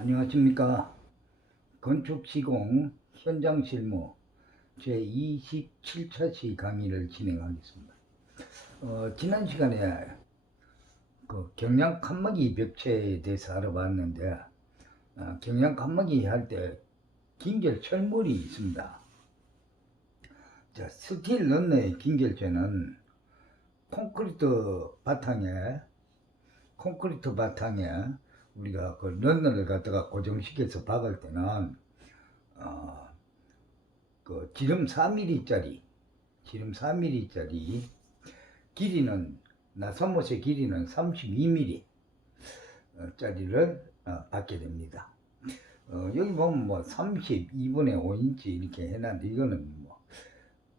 안녕하십니까. 건축시공 현장 실무 제27차시 강의를 진행하겠습니다. 지난 시간에 그 경량 칸막이 벽체에 대해서 알아봤는데, 경량 칸막이 할 때 긴결 철물이 있습니다. 자, 스틸 런너의 긴결재는 콘크리트 바탕에 우리가 그 런너를 갖다가 고정시켜서 박을 때는 그 지름 4mm짜리 길이는 나선못의 길이는 32mm 짜리를 받게 됩니다. 여기 보면 뭐 32분의 5인치 이렇게 해놨는데, 이거는 뭐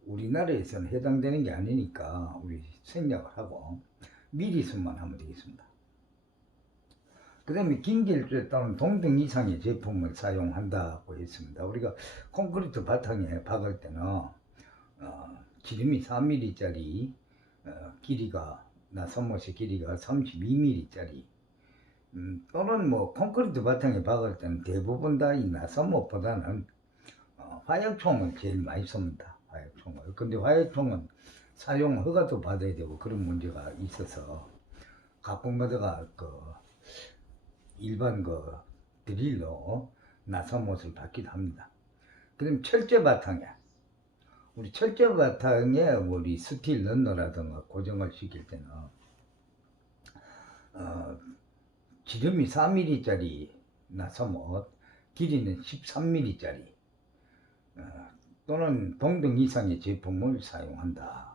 우리나라에서는 해당되는 게 아니니까 우리 생략을 하고 미리수만 하면 되겠습니다. 그 다음에 긴결주에 따른 동등 이상의 제품을 사용한다고 했습니다. 우리가 콘크리트 바탕에 박을 때는 지름이 4mm짜리 길이가 나선못의 길이가 32mm짜리 또는 뭐 콘크리트 바탕에 박을 때는 대부분 다 이 나선못보다는 화약총을 제일 많이 씁니다. 화약총을. 근데 화약총은 사용 허가도 받아야 되고 그런 문제가 있어서 가끔가다가 일반 드릴로 나선못을 받기도 합니다. 그다음 철제 바탕에 우리 스틸 런너라든가 고정을 시킬 때는 지름이 4mm짜리 나선못, 길이는 13mm짜리 또는 동등 이상의 제품을 사용한다.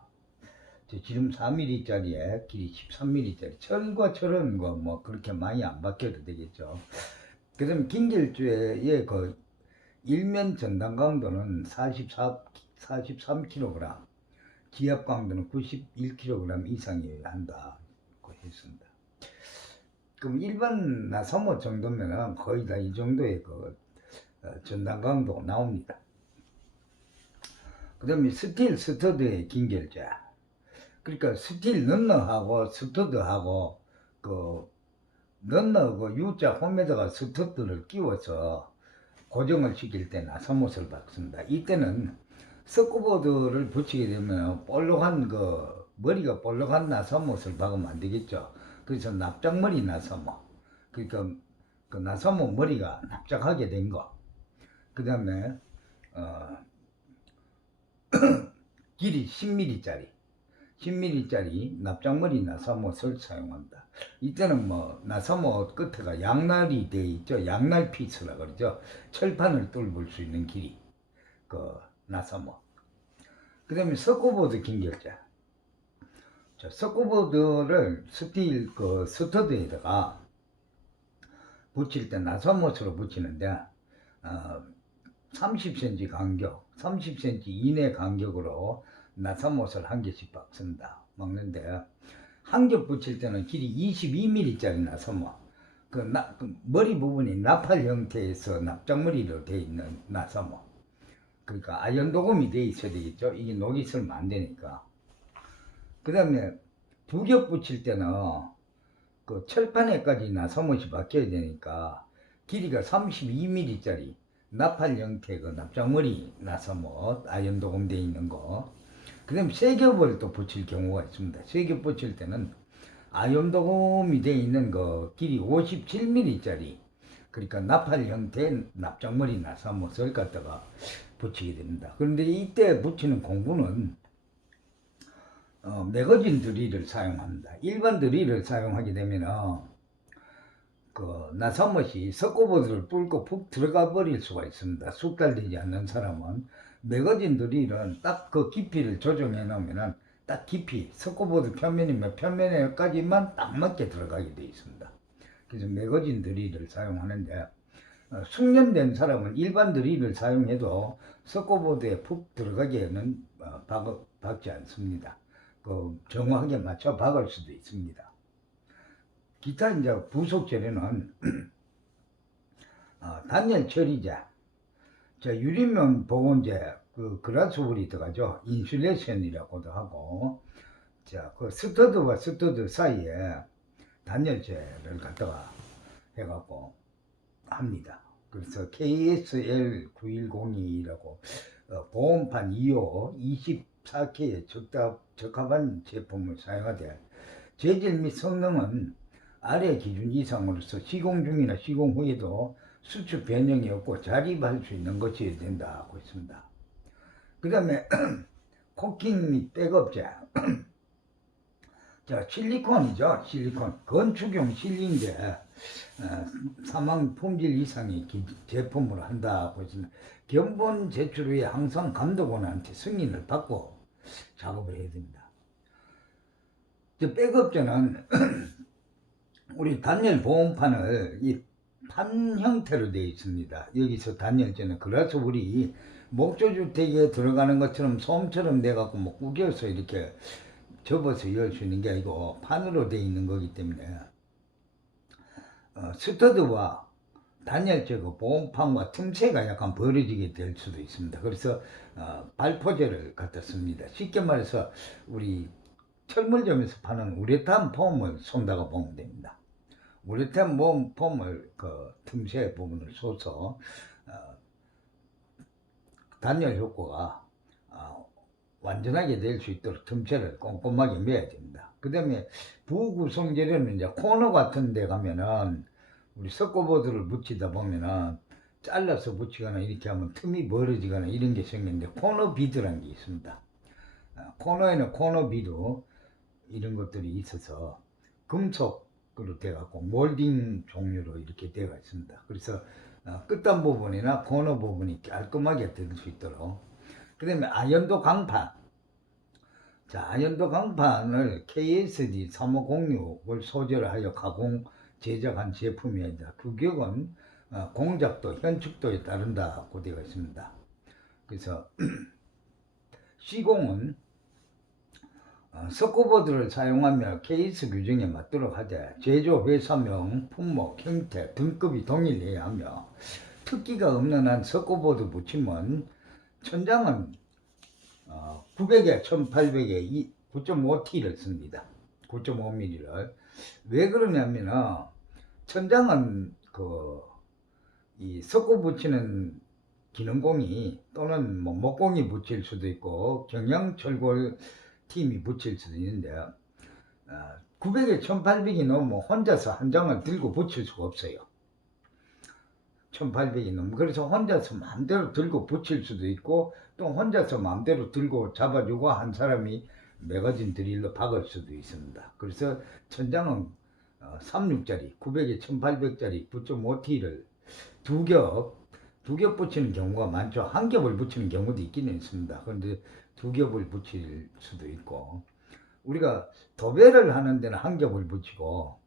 지름 4mm짜리에 길이 13mm짜리 철과 철은 뭐 그렇게 많이 안 바뀌어도 되겠죠. 그 다음에 긴결주의 그 일면 전단 강도는 43kg, 지압 강도는 91kg 이상이어야 한다고 했습니다. 그럼 일반 나선못 정도면 거의 다 이 정도의 전단 강도가 나옵니다. 그 다음에 스틸 스터드의 긴결재, 그러니까 스틸 런너하고 스터드하고 런너 U자 홈에다가 스터드를 끼워서 고정을 시킬 때 나선못을 박습니다. 이때는 서쿠보드를 붙이게 되면 머리가 볼록한 나선못을 박으면 안 되겠죠. 그래서 납작머리 나선못, 그러니까 그 나선못 머리가 납작하게 된 거, 그 다음에 길이 10mm짜리 납작머리 나선못을 사용합니다. 이때는 뭐 나선못 끝에가 양날이 되어 있죠. 양날 피스라 그러죠. 철판을 뚫을 수 있는 길이 나선못. 그 다음에 서쿠보드 긴결재. 서쿠보드를 스틸 스터드에다가 붙일 때 나선못으로 붙이는데 30cm 간격, 30cm 이내 간격으로 나선못을 한 개씩 박습니다. 먹는데 한 겹 붙일 때는 길이 22mm짜리 나선못, 그 머리 부분이 나팔 형태에서 납작머리로 되어 있는 나선못, 그러니까 아연 도금이 되어 있어야 되겠죠. 이게 녹이 있으면 안 되니까. 그 다음에 두 겹 붙일 때는 그 철판에까지 나선못이 박혀야 되니까 길이가 32mm짜리 나팔 형태 납작머리 나선못, 아연 도금 되어 있는 거. 그 다음에 세 겹을 또 붙일 경우가 있습니다. 세 겹 붙일 때는 아연 도금이 되어 있는 길이 57mm짜리, 그러니까 나팔 형태의 납작머리 나선못을 갖다가 붙이게 됩니다. 그런데 이때 붙이는 공구는 매거진 드릴을 사용합니다. 일반 드릴을 사용하게 되면 나선못이 서쿠보드를 뚫고 푹 들어가 버릴 수가 있습니다. 숙달되지 않는 사람은. 매거진 드릴은 딱 그 깊이를 조정해 놓으면 딱 깊이 서쿠보드 표면이면 표면에까지만 딱 맞게 들어가게 되어 있습니다. 그래서 매거진 드릴을 사용하는데, 숙련된 사람은 일반 드릴을 사용해도 서쿠보드에 푹 들어가게는 박지 않습니다. 정확하게 맞춰 박을 수도 있습니다. 기타 이제 부속 재료는 단열 처리제, 유리면 보온제, 그라스볼이 들어가죠. 인슐레이션이라고도 하고, 스터드와 스터드 사이에 단열재를 갖다가 해갖고 합니다. 그래서 KSL9102라고 보온판 2호 24K에 적합한 제품을 사용하되 재질 및 성능은 아래 기준 이상으로서 시공 중이나 시공 후에도 수축 변형이 없고 자립할 수 있는 것이 된다고 했습니다. 그 다음에 코킹 및 백업제 자, 실리콘이죠. 실리콘. 건축용 실리인데 사망 품질 이상의 제품으로 한다고 했습니다. 견본 제출 후에 항상 감독원한테 승인을 받고 작업을 해야 됩니다. 이제 백업제는 우리 단열 보온판을 이 판 형태로 되어 있습니다. 여기서 단열재는 그래서 우리 목조주택에 들어가는 것처럼 솜처럼 돼갖고 뭐 구겨서 이렇게 접어서 열 수 있는 게 아니고 판으로 되어 있는 거기 때문에 스터드와 단열재고 보온판과 틈새가 약간 벌어지게 될 수도 있습니다. 그래서 발포제를 갖다 씁니다. 쉽게 말해서 우리 철물점에서 파는 우레탄 폼을 쏜다고 보면 됩니다. 우레탄 폼을 그 틈새 부분을 쏘서 단열 효과가 완전하게 될 수 있도록 틈새를 꼼꼼하게 매야 됩니다. 그 다음에 부구성 재료는 이제 코너 같은 데 가면은 우리 석고보드를 붙이다 보면은 잘라서 붙이거나 이렇게 하면 틈이 멀어지거나 이런 게 생기는데 코너 비드라는 게 있습니다. 코너에는 코너 비드 이런 것들이 있어서 금속으로 돼갖고 몰딩 종류로 이렇게 되어 있습니다. 그래서 끝단 부분이나 코너 부분이 깔끔하게 될 수 있도록. 그 다음에 아연도 강판. 자, 아연도 강판을 KSD 3506을 소재로 하여 가공 제작한 제품입니다. 규격은 공작도, 현축도에 따른다고 되어 있습니다. 그래서 시공은 석고보드를 사용하며 KS 규정에 맞도록 하되 제조 회사명, 품목, 형태, 등급이 동일해야 하며 특기가 없는 한 석고보드 붙임은 천장은 900에 1800에 9.5T를 씁니다. 9.5mm를. 왜 그러냐면 천장은 이 석고 붙이는 기능공이 또는 뭐 목공이 붙일 수도 있고 경양철골 팀이 붙일 수도 있는데 900에 1800이 넘으면 혼자서 한 장을 들고 붙일 수가 없어요. 1800이 넘으면. 그래서 혼자서 마음대로 들고 붙일 수도 있고 또 혼자서 마음대로 들고 잡아주고 한 사람이 매거진 드릴로 박을 수도 있습니다. 그래서 천장은 36짜리 900에 1800짜리 9.5T를 두 겹 붙이는 경우가 많죠. 한 겹을 붙이는 경우도 있기는 있습니다. 그런데 두 겹을 붙일 수도 있고 우리가 도배를 하는 데는 한 겹을 붙이고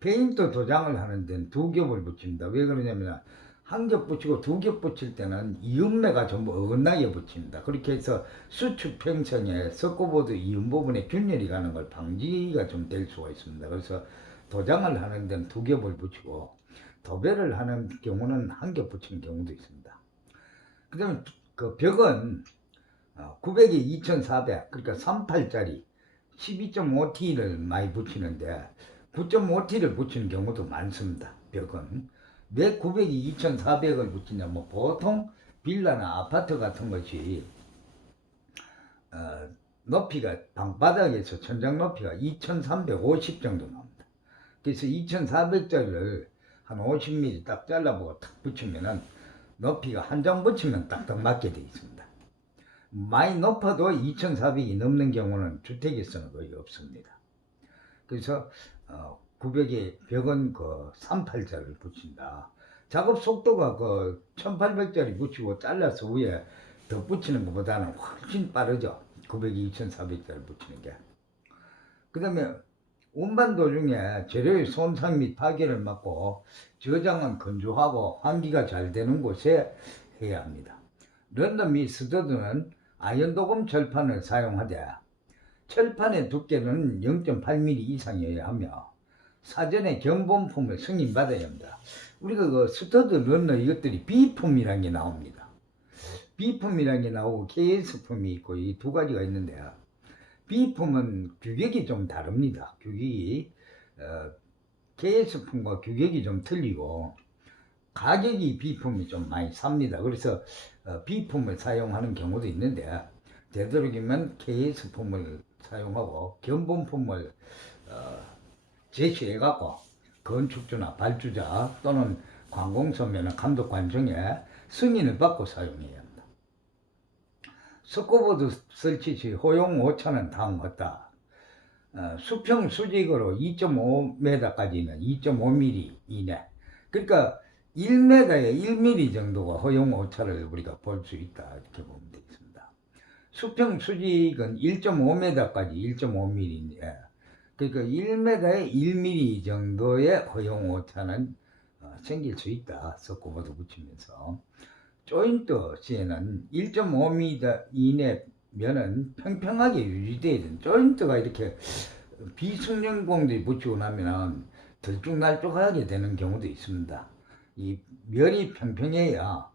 페인트 도장을 하는 데는 두 겹을 붙입니다. 왜 그러냐면 한 겹 붙이고 두 겹 붙일 때는 이음매가 전부 어긋나게 붙입니다. 그렇게 해서 수축 평성에 석고보드 이음 부분에 균열이 가는 걸 방지가 좀 될 수가 있습니다. 그래서 도장을 하는 데는 두 겹을 붙이고 도배를 하는 경우는 한 겹 붙이는 경우도 있습니다. 그 다음에 그 벽은 900에 2400 그러니까 38짜리 12.5T를 많이 붙이는데 9.5T를 붙이는 경우도 많습니다. 벽은 왜 900이 2400을 붙이냐면 보통 빌라나 아파트 같은 것이 높이가 방바닥에서 천장 높이가 2350 정도 나옵니다. 그래서 2400짜리를 한 50mm 딱 잘라보고 탁 붙이면은 높이가 한 장 붙이면 딱딱 맞게 되어 있습니다. 많이 높아도 2400이 넘는 경우는 주택에서는 거의 없습니다. 그래서 900에 벽은 38짜리를 붙인다. 작업 속도가 1800짜리 붙이고 잘라서 위에 더 붙이는 것보다는 훨씬 빠르죠. 900에 2400짜리 붙이는 게. 그 다음에 운반 도중에 재료의 손상 및 파괴를 막고 저장은 건조하고 환기가 잘 되는 곳에 해야 합니다. 런던 및 스터드는 아연도금 철판을 사용하되 철판의 두께는 0.8mm 이상이어야 하며 사전에 견본품을 승인받아야 합니다. 우리가 스터드 런너 이것들이 B품이라는 게 나옵니다. B품이라는 게 나오고 KS품이 있고 이 두 가지가 있는데 B품은 규격이 좀 다릅니다. 규격이 KS품과 규격이 좀 틀리고 가격이 비품이 좀 많이 삽니다. 그래서 비품을 사용하는 경우도 있는데 되도록이면 KS품을 사용하고 견본품을 제시해 갖고 건축주나 발주자 또는 관공서면은 감독관청에 승인을 받고 사용해야 합니다. 석고보드 설치 시 허용 오차는 다음과 같다. 수평 수직으로 2.5m까지는 2.5mm 이내. 그러니까 1m에 1mm 정도가 허용 오차를 우리가 볼 수 있다. 이렇게 보면 되겠습니다. 수평 수직은 1.5m까지 1.5mm. 그러니까 1m에 1mm 정도의 허용 오차는 생길 수 있다. 석고보드 붙이면서. 조인트 시에는 1.5m 이내면은 평평하게 유지돼야 되는, 조인트가 이렇게 비승용공들이 붙이고 나면은 들쭉날쭉하게 되는 경우도 있습니다. 이 면이 평평해야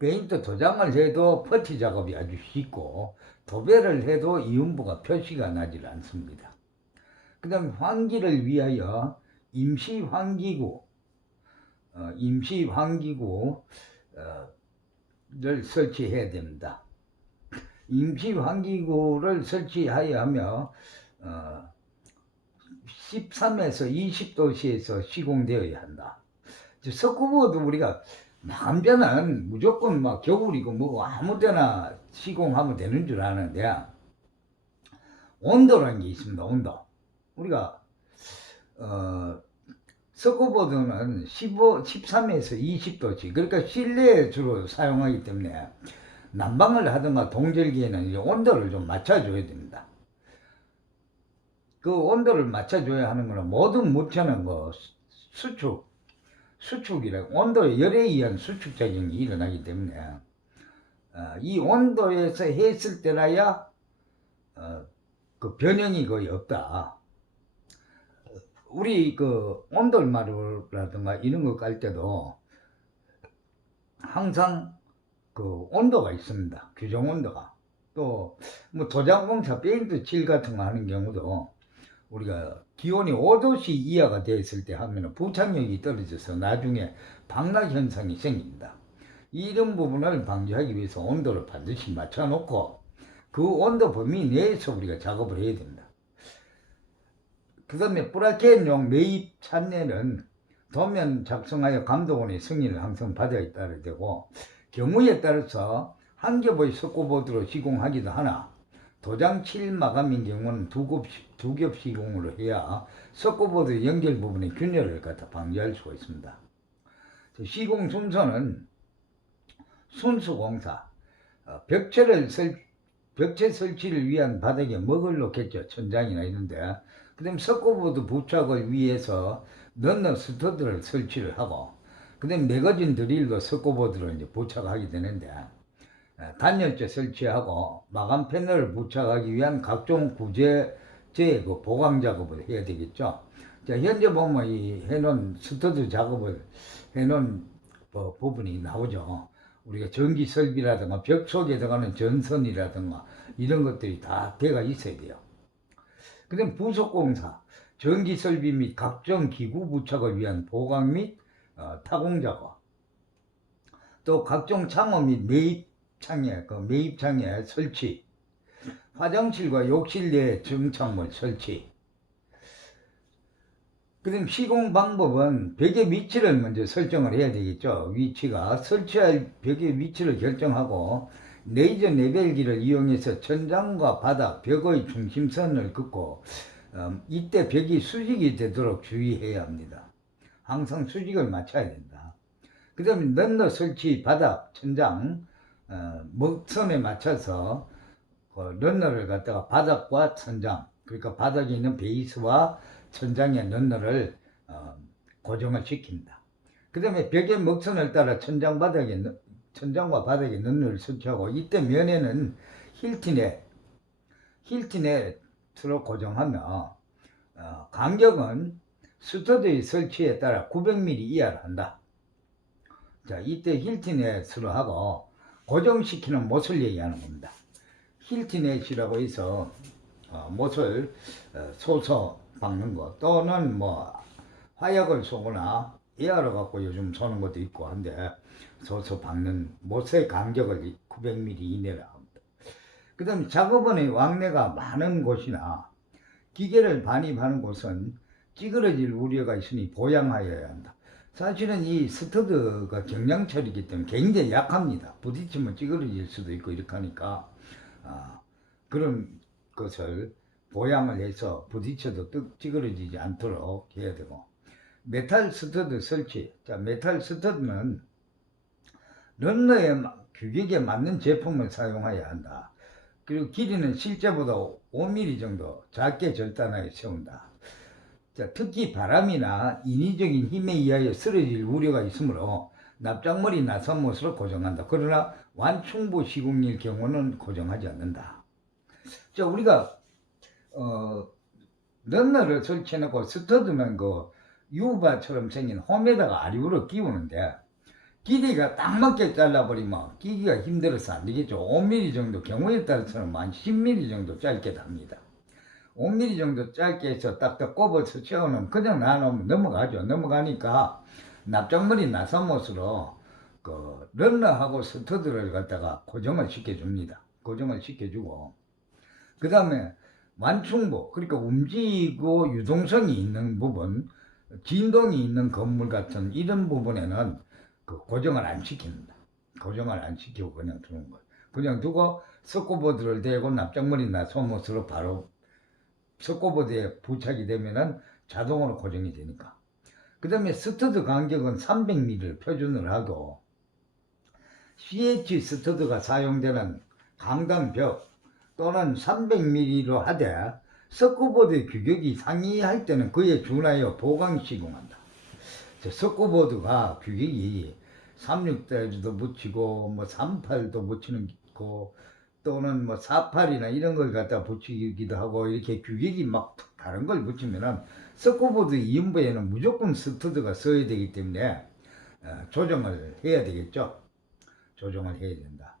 페인트 도장을 해도 퍼티 작업이 아주 쉽고 도배를 해도 이음부가 표시가 나질 않습니다. 그 다음 환기를 위하여 임시 환기구를 설치해야 됩니다. 임시 환기구를 설치하여 하며 13에서 20도씨에서 시공되어야 한다. 석고보드 우리가 마음대로는 무조건 막 겨울이고 뭐고 아무 때나 시공하면 되는 줄 아는데 온도라는 게 있습니다. 온도. 우리가 석고보드는 13에서 20도씨, 그러니까 실내에 주로 사용하기 때문에 난방을 하든가 동절기에는 이제 온도를 좀 맞춰줘야 됩니다. 그 온도를 맞춰줘야 하는 거는 모든 물체는 뭐 수축이라 온도 열에 의한 수축 작용이 일어나기 때문에 이 온도에서 했을 때라야 그 변형이 거의 없다. 우리 그 온돌마루라든가 이런 거 깔 때도 항상 그 온도가 있습니다. 규정 온도가. 또 뭐 도장공사 페인트 칠 같은 거 하는 경우도 우리가 기온이 5도씨 이하가 됐을 때 하면 부착력이 떨어져서 나중에 방락 현상이 생깁니다. 이런 부분을 방지하기 위해서 온도를 반드시 맞춰 놓고 그 온도 범위 내에서 우리가 작업을 해야 됩니다. 그 다음에 브라켓용 매입 찬내는 도면 작성하여 감독원의 승인을 항상 받아야 따라야 되고, 경우에 따라서 한 겹의 석고보드로 시공하기도 하나 도장 칠 마감인 경우는 두 겹 시공으로 해야 석고보드 연결 부분의 균열을 갖다 방지할 수가 있습니다. 시공 순서는 순수공사, 벽체 설치를 위한 바닥에 먹을 놓겠죠. 천장이나 이런데. 그 다음에 석고보드 부착을 위해서 넌너 스터드를 설치를 하고, 그 다음에 매거진 드릴도 석고보드로 이제 부착하게 되는데, 단열재 설치하고 마감 패널을 부착하기 위한 각종 구제제의 그 보강 작업을 해야 되겠죠. 자, 현재 보면 이 해놓은 스터드 작업을 해놓은 부분이 나오죠. 우리가 전기 설비라든가 벽 속에 들어가는 전선이라든가 이런 것들이 다 돼가 있어야 돼요. 그 다음 부속공사, 전기 설비 및 각종 기구 부착을 위한 보강 및 타공 작업, 또 각종 창호 및 매입창에 설치, 화장실과 욕실 내 정창물 설치. 그 다음 시공 방법은 벽의 위치를 먼저 설정을 해야 되겠죠. 위치가 설치할 벽의 위치를 결정하고 레이저 레벨기를 이용해서 천장과 바닥, 벽의 중심선을 긋고 이때 벽이 수직이 되도록 주의해야 합니다. 항상 수직을 맞춰야 된다. 그 다음에 넌너 설치 바닥, 천장, 먹선에 맞춰서 런너를 갖다가 바닥과 천장, 그러니까 바닥에 있는 베이스와 천장의 런너를 고정을 시킵니다. 그 다음에 벽의 먹선을 따라 천장과 바닥에 런너를 설치하고, 이때 면에는 힐트넷으로 고정하며 간격은 스터드의 설치에 따라 900mm 이하로 한다. 자, 이때 힐트넷으로 하고 고정시키는 못을 얘기하는 겁니다. 힐트넷이라고 해서 못을 쏘서 박는 것, 또는 뭐 화약을 쏘거나 에어로 갖고 요즘 쏘는 것도 있고 한데 쏘서 박는 못의 간격을 900mm 이내로 합니다. 그 다음에 작업원의 왕래가 많은 곳이나 기계를 반입하는 곳은 찌그러질 우려가 있으니 보양하여야 한다. 사실은 이 스터드가 경량철이기 때문에 굉장히 약합니다. 부딪히면 찌그러질 수도 있고 이렇게 하니까 그런 것을 보양을 해서 부딪혀도 찌그러지지 않도록 해야 되고, 메탈 스터드 설치. 자, 메탈 스터드는 런너의 규격에 맞는 제품을 사용해야 한다. 그리고 길이는 실제보다 5mm 정도 작게 절단하여 세운다. 자, 특히 바람이나 인위적인 힘에 의하여 쓰러질 우려가 있으므로 납작머리 나선못으로 고정한다. 그러나 완충부 시공일 경우는 고정하지 않는다. 자, 우리가 런너를 설치해놓고 스터드는 그 유바처럼 생긴 홈에다가 아리우를 끼우는데 길이가 딱 맞게 잘라버리면 끼기가 힘들어서 안 되겠죠. 5mm 정도, 경우에 따라서는 한 10mm 정도 짧게 답니다. 5mm 정도 짧게 해서 딱딱 꼽아서 채워놓으면 그냥 놔놓으면 넘어가죠. 넘어가니까 납작머리 나사못으로 그 런너하고 스터드를 갖다가 고정을 시켜줍니다. 고정을 시켜주고, 그 다음에 완충부, 그러니까 움직이고 유동성이 있는 부분, 진동이 있는 건물 같은 이런 부분에는 그 고정을 안 시킵니다. 고정을 안 시키고 그냥 두는 거예요. 그냥 두고 석고보드를 대고 납작머리 나사못으로 바로 석고보드에 부착이 되면은 자동으로 고정이 되니까. 그 다음에 스터드 간격은 300mm를 표준으로 하고, CH 스터드가 사용되는 강단벽 또는 300mm로 하되 석고보드 규격이 상이할 때는 그에 준하여 보강 시공한다. 석고보드가 규격이 36짜리도 붙이고 뭐 38도 붙이는 거 또는 뭐 48이나 이런 걸 갖다 붙이기도 하고 이렇게 규격이 막 다른 걸 붙이면은 석고보드 이음부에는 무조건 스터드가 써야 되기 때문에 조정을 해야 되겠죠. 조정을 해야 된다.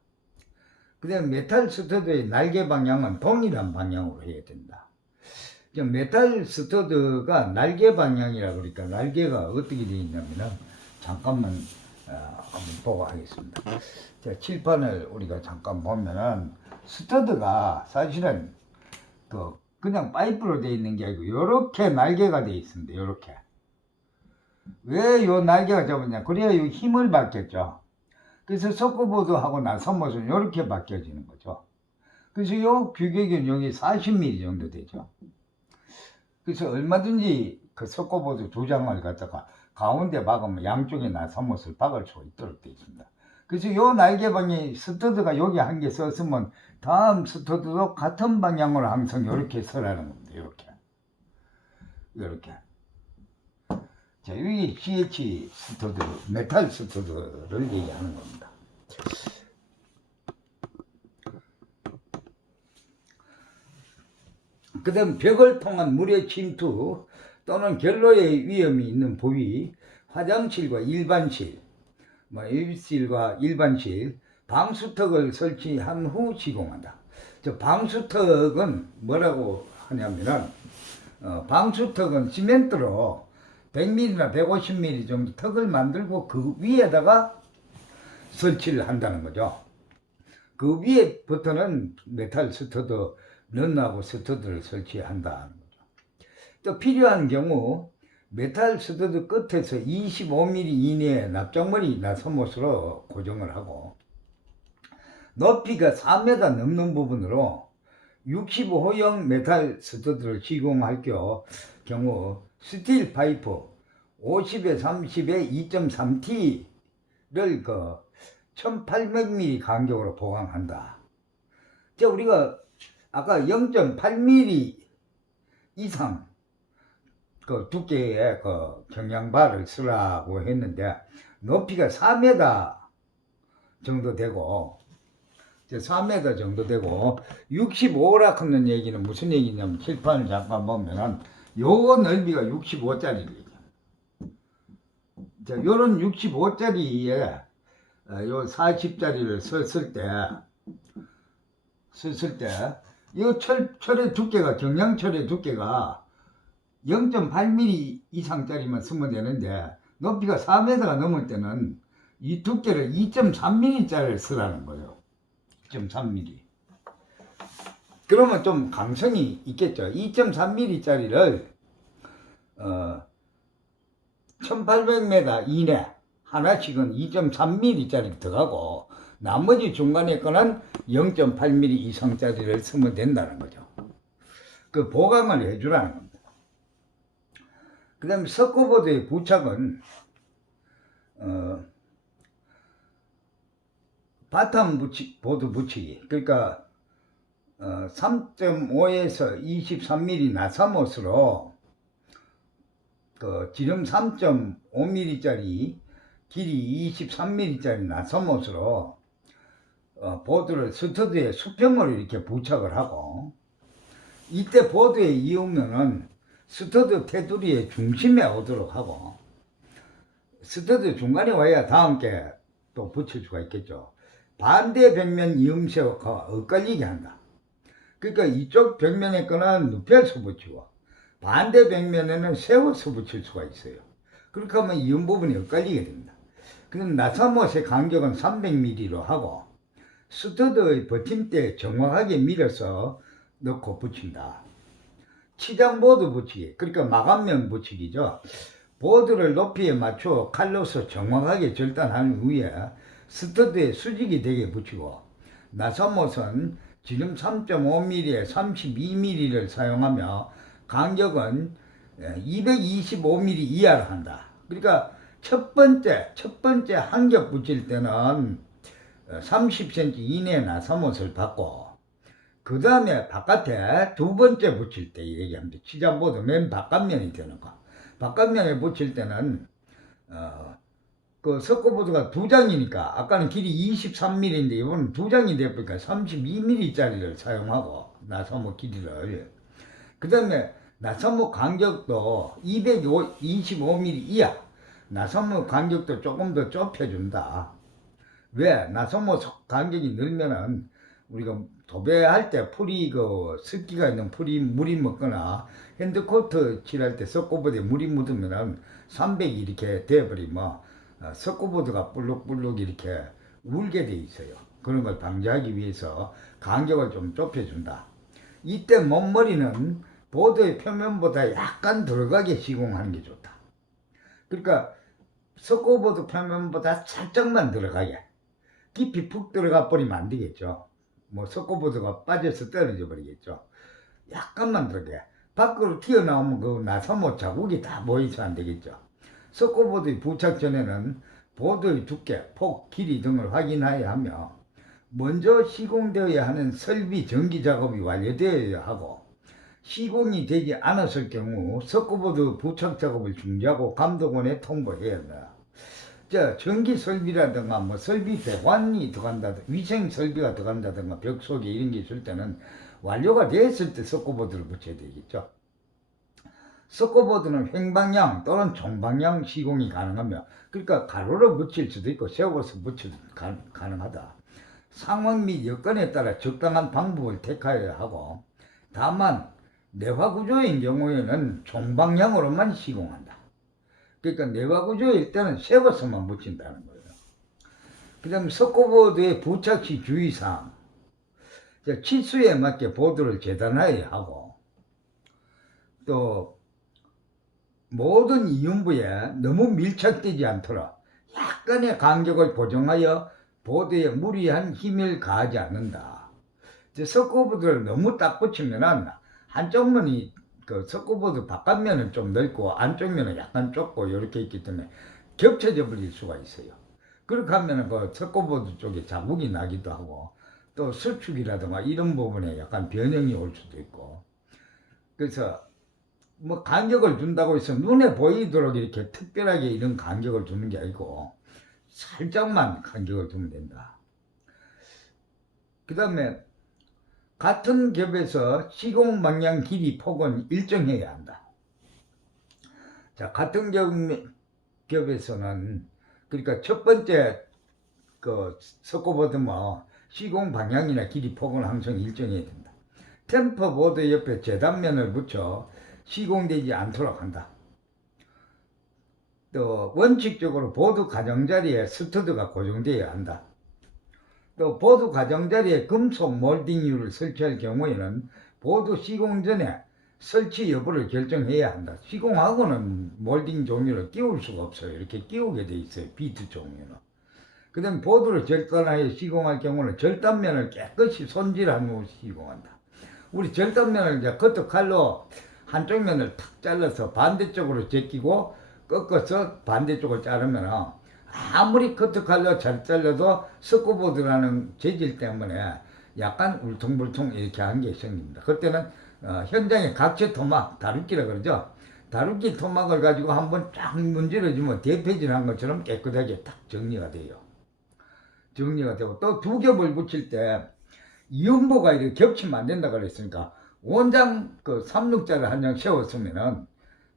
그 다음에 메탈 스터드의 날개 방향은 동일한 방향으로 해야 된다. 메탈 스터드가 날개 방향이라 그러니까 날개가 어떻게 되어 있냐면은 잠깐만 한번 보고 하겠습니다. 자, 칠판을 우리가 잠깐 보면은 스터드가 사실은 그냥 파이프로 되어 있는 게 아니고 요렇게 날개가 되어 있습니다. 요렇게. 왜 요 날개가 잡았냐? 그래야 요 힘을 받겠죠. 그래서 석고보드하고 나선못은 요렇게 바뀌어지는 거죠. 그래서 요 규격은 여기 40mm 정도 되죠. 그래서 얼마든지 그 석고보드 두 장을 갖다가 가운데 박으면 양쪽에 나사못을 박을 수 있도록 되어 있습니다. 그래서 요 날개방이 스터드가 여기 한 개 썼으면 다음 스터드도 같은 방향으로 항상 이렇게 서라는 겁니다. 이렇게. 이렇게. 자, 여기 CH 스터드, 메탈 스터드를 얘기하는 겁니다. 그 다음 벽을 통한 물의 침투 또는 결로의 위험이 있는 부위, 화장실과 일반실, 입실과 일반실, 방수턱을 설치한 후 시공한다. 저 방수턱은 뭐라고 하냐면은 방수턱은 시멘트로 100mm나 150mm 정도 턱을 만들고 그 위에다가 설치를 한다는 거죠. 그 위에부터는 메탈 스터드, 런하고 스터드를 설치한다는 거죠. 또 필요한 경우 메탈 스터드 끝에서 25mm 이내에 납작머리 나선못으로 고정을 하고, 높이가 4m 넘는 부분으로 65호형 메탈 스터드를 시공할 경우 스틸 파이프 50에 30에 2.3T를 1800mm 간격으로 보강한다. 자, 우리가 아까 0.8mm 이상 두께의 경량바를 쓰라고 했는데 높이가 4m 정도 되고 4m 정도 되고 65라 하는 얘기는 무슨 얘기냐면 칠판을 잠깐 보면은 요 넓이가 65짜리 자, 요런 65짜리에 요 40짜리를 썼을 때 이 철의 두께가 경량철의 두께가 0.8mm 이상짜리만 쓰면 되는데 높이가 4m가 넘을 때는 이 두께를 2.3mm짜리를 쓰라는 거예요. 2.3mm. 그러면 좀 감성이 있겠죠. 2.3mm짜리를 1800m 이내 하나씩은 2.3mm짜리 들어가고 나머지 중간에 거는 0.8mm 이상짜리를 쓰면 된다는 거죠. 그 보강을 해주라는 겁니다. 그 다음에 석고보드의 부착은 바탕 보드 붙이기, 그러니까 3.5에서 23mm 나사못으로 그 지름 3.5mm짜리 길이 23mm짜리 나사못으로 보드를 스터드에 수평으로 이렇게 부착을 하고, 이때 보드에 이으면은 스터드 테두리의 중심에 오도록 하고, 스터드 중간에 와야 다음 게 또 붙일 수가 있겠죠. 반대 벽면 이음새가 엇갈리게 한다. 그러니까 이쪽 벽면에 거는 눕혀서 붙이고 반대 벽면에는 세워서 붙일 수가 있어요. 그렇게 하면 이음 부분이 엇갈리게 됩니다. 그럼 나사못의 간격은 300mm로 하고 스터드의 버팀대에 정확하게 밀어서 넣고 붙인다. 치장보드 붙이기, 그러니까 마감면 붙이기죠. 보드를 높이에 맞춰 칼로서 정확하게 절단한 후에 스터드에 수직이 되게 붙이고, 나사못은 지름 3.5mm에 32mm를 사용하며 간격은 225mm 이하로 한다. 그러니까 첫 번째 한 겹 붙일 때는 30cm 이내 나사못을 받고, 그 다음에 바깥에 두 번째 붙일 때 얘기합니다. 치장보드 맨 바깥면이 되는 거. 바깥면에 붙일 때는 그 석고보드가 두 장이니까 아까는 길이 23mm인데 이번은 두 장이 되니까 32mm짜리를 사용하고 나사못 길이를, 그 다음에 나사못 간격도 225mm 이하, 나사못 간격도 조금 더 좁혀준다. 왜? 나사못 간격이 늘면은 우리가 도배할 때 풀이 습기가 있는 풀이 물이 묻거나 핸드코트 칠할 때 석고보드에 물이 묻으면은 300이 이렇게 돼버리면 석고보드가 불룩불룩 이렇게 울게 돼 있어요. 그런 걸 방지하기 위해서 간격을 좀 좁혀준다. 이때 몸머리는 보드의 표면보다 약간 들어가게 시공하는 게 좋다. 그러니까 석고보드 표면보다 살짝만 들어가게, 깊이 푹 들어가 버리면 안 되겠죠. 뭐 석고보드가 빠져서 떨어져 버리겠죠. 약간만 들어가게. 밖으로 튀어나오면 그 나사못 자국이 다 보이서 안 되겠죠. 석고보드의 부착 전에는 보드의 두께, 폭, 길이 등을 확인해야 하며, 먼저 시공되어야 하는 설비 정기 작업이 완료되어야 하고, 시공이 되지 않았을 경우 석고보드 부착 작업을 중지하고 감독원에 통보해야 한다. 전기 설비라든가 뭐 설비 배관이 들어간다든가 위생 설비가 들어간다든가 벽 속에 이런 게 있을 때는 완료가 됐을 때 석고보드를 붙여야 되겠죠. 석고보드는 횡방향 또는 총방향 시공이 가능하며, 그러니까 가로로 붙일 수도 있고 세워서 붙여도 가능하다. 상황 및 여건에 따라 적당한 방법을 택하여야 하고, 다만 내화구조인 경우에는 총방향으로만 시공한다. 그러니까 내화구조일 때는 세워서만 붙인다는 거예요. 그 다음에 석고보드의 부착 시 주의사항, 치수에 맞게 보드를 재단해야 하고, 또 모든 이음부에 너무 밀착되지 않도록 약간의 간격을 고정하여 보드에 무리한 힘을 가하지 않는다. 석고보드를 너무 딱 붙이면은 한쪽 면이 그 석고보드 바깥면은 좀 넓고 안쪽 면은 약간 좁고 이렇게 있기 때문에 겹쳐져 버릴 수가 있어요. 그렇게 하면은 그 석고보드 쪽에 자국이 나기도 하고, 또 수축이라든가 이런 부분에 약간 변형이 올 수도 있고, 그래서 뭐 간격을 준다고 해서 눈에 보이도록 이렇게 특별하게 이런 간격을 두는 게 아니고 살짝만 간격을 두면 된다. 그 다음에 같은 겹에서 시공 방향 길이 폭은 일정해야 한다. 자, 같은 겹에서는 그러니까 첫 번째 그 석고보드 뭐 시공 방향이나 길이 폭은 항상 일정해야 된다. 템퍼 보드 옆에 재단면을 붙여 시공되지 않도록 한다. 또 원칙적으로 보드 가장자리에 스터드가 고정되어야 한다. 또 보드 가장자리에 금속 몰딩유를 설치할 경우에는 보드 시공 전에 설치 여부를 결정해야 한다. 시공하고는 몰딩 종류를 끼울 수가 없어요. 이렇게 끼우게 돼 있어요. 비트 종류는. 그 다음 보드를 절단하여 시공할 경우는 절단면을 깨끗이 손질한 후 시공한다. 우리 절단면을 이제 커터 칼로 한쪽 면을 탁 잘라서 반대쪽으로 제끼고 꺾어서 반대쪽을 자르면 아무리 커터 칼로 잘 잘라도 스코보드라는 재질 때문에 약간 울퉁불퉁 이렇게 한 게 생깁니다. 그때는 현장에 각체 토막, 다루기라 그러죠. 다루기 토막을 가지고 한번 쫙 문질러주면 대패질한 것처럼 깨끗하게 탁 정리가 돼요. 정리가 되고 또 두 겹을 붙일 때 이음보가 이렇게 겹치면 안 된다 그랬으니까 원장 그 3륙자를 한 장 세웠으면은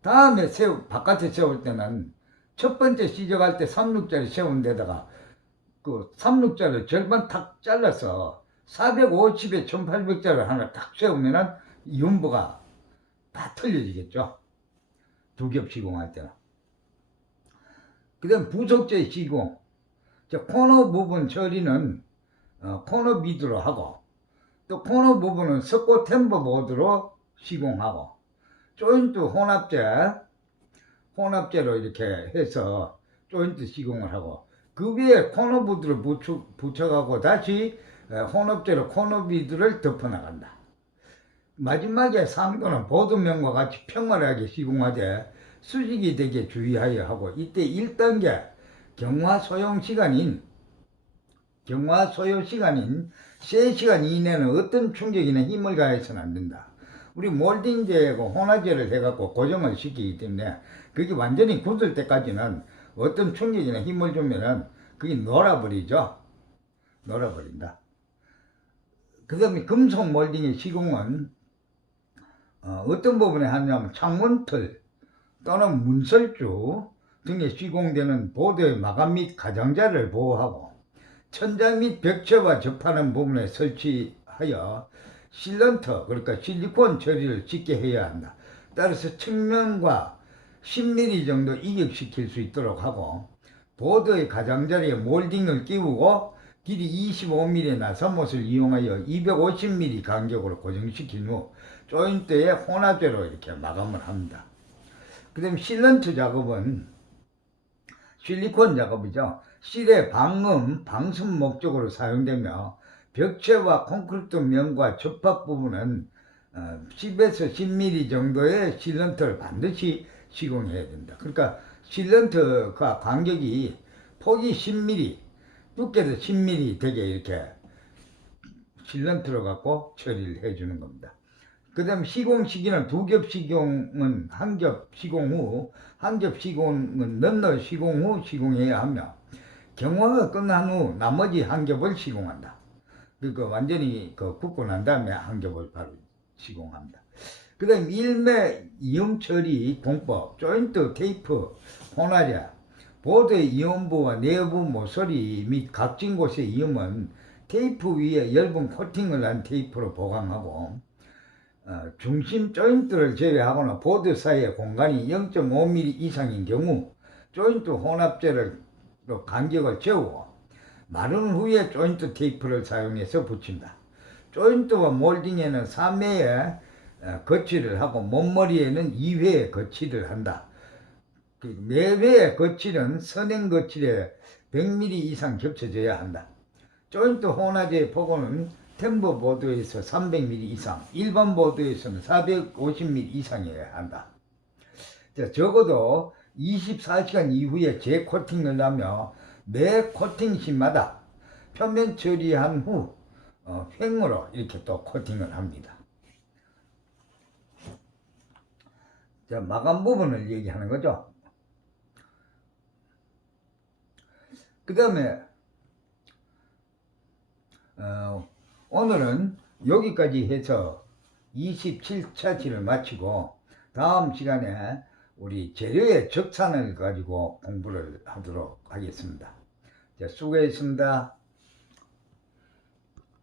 다음에 바깥에 세울 때는 첫 번째 시작할 때 3륙자를 세운 데다가 그 3륙자를 절반 탁 잘라서 450에 1800자를 하나 탁 세우면은 이음보가 다 틀려지겠죠. 두 겹 시공할 때는. 그 다음 부속재 시공. 코너 부분 처리는 코너 미드로 하고 또 코너 부분은 석고 템버 보드로 시공하고 조인트 혼합재로 이렇게 해서 조인트 시공을 하고 그 위에 코너 보드를 붙여가고 다시 혼합재로 코너 미드를 덮어나간다. 마지막에 상도는 보드면과 같이 평활하게 시공하되 수직이 되게 주의하여 하고 이때 1단계 경화 소요 시간인 3시간 이내는 어떤 충격이나 힘을 가해서는 안 된다. 우리 몰딩제하고 혼화제를 해갖고 고정을 시키기 때문에 그게 완전히 굳을 때까지는 어떤 충격이나 힘을 주면은 그게 놀아버리죠. 놀아버린다. 그 다음에 금속 몰딩의 시공은 어떤 부분에 하냐면 창문틀 또는 문설주 등에 시공되는 보드의 마감 및 가장자를 보호하고 천장 및 벽체와 접하는 부분에 설치하여 실런터 그러니까 실리콘 처리를 쉽게 해야 한다. 따라서 측면과 10mm 정도 이격시킬 수 있도록 하고 보드의 가장자리에 몰딩을 끼우고 길이 25mm 나사못을 이용하여 250mm 간격으로 고정시킨 후 조인트에 혼합재로 이렇게 마감을 합니다. 그 다음에 실런트 작업은 실리콘 작업이죠. 실의 방음 목적으로 사용되며 벽체와 콘크리트 면과 접합 부분은 10에서 10mm 정도의 실런트를 반드시 시공해야 된다. 그러니까 실런트가 간격이 폭이 10mm, 두께도 10mm 되게 이렇게 실런트로 갖고 처리를 해주는 겁니다. 그 다음 시공 시기는 두 겹 시공은 한 겹 시공 후, 한 겹 시공은 넌너 시공 후 시공해야 하며 경화가 끝난 후 나머지 한 겹을 시공한다. 그러니까 완전히 굽고 난 다음에 한 겹을 바로 시공합니다. 그 다음 일매 이음 처리 공법, 조인트 테이프, 혼화제, 보드의 이음부와 내부 모서리 및 각진 곳의 이음은 테이프 위에 얇은 코팅을 한 테이프로 보강하고 중심 조인트를 제외하거나 보드 사이의 공간이 0.5mm 이상인 경우 조인트 혼합재를 간격을 재우고 마른 후에 조인트 테이프를 사용해서 붙인다. 조인트와 몰딩에는 3회에 거치를 하고 몸머리에는 2회에 거치를 한다. 매 회의 거칠은 선행 거칠에 100mm 이상 겹쳐져야 한다. 조인트 혼화제의 폭은 템버 보드에서 300mm 이상, 일반 보드에서는 450mm 이상이어야 한다. 적어도 24시간 이후에 재코팅을 하며 매 코팅시마다 표면 처리한 후 횡으로 이렇게 또 코팅을 합니다. 자, 마감 부분을 얘기하는 거죠. 그 다음에 오늘은 여기까지 해서 27차치를 마치고 다음 시간에 우리 재료의 적산을 가지고 공부를 하도록 하겠습니다. 자, 수고했습니다.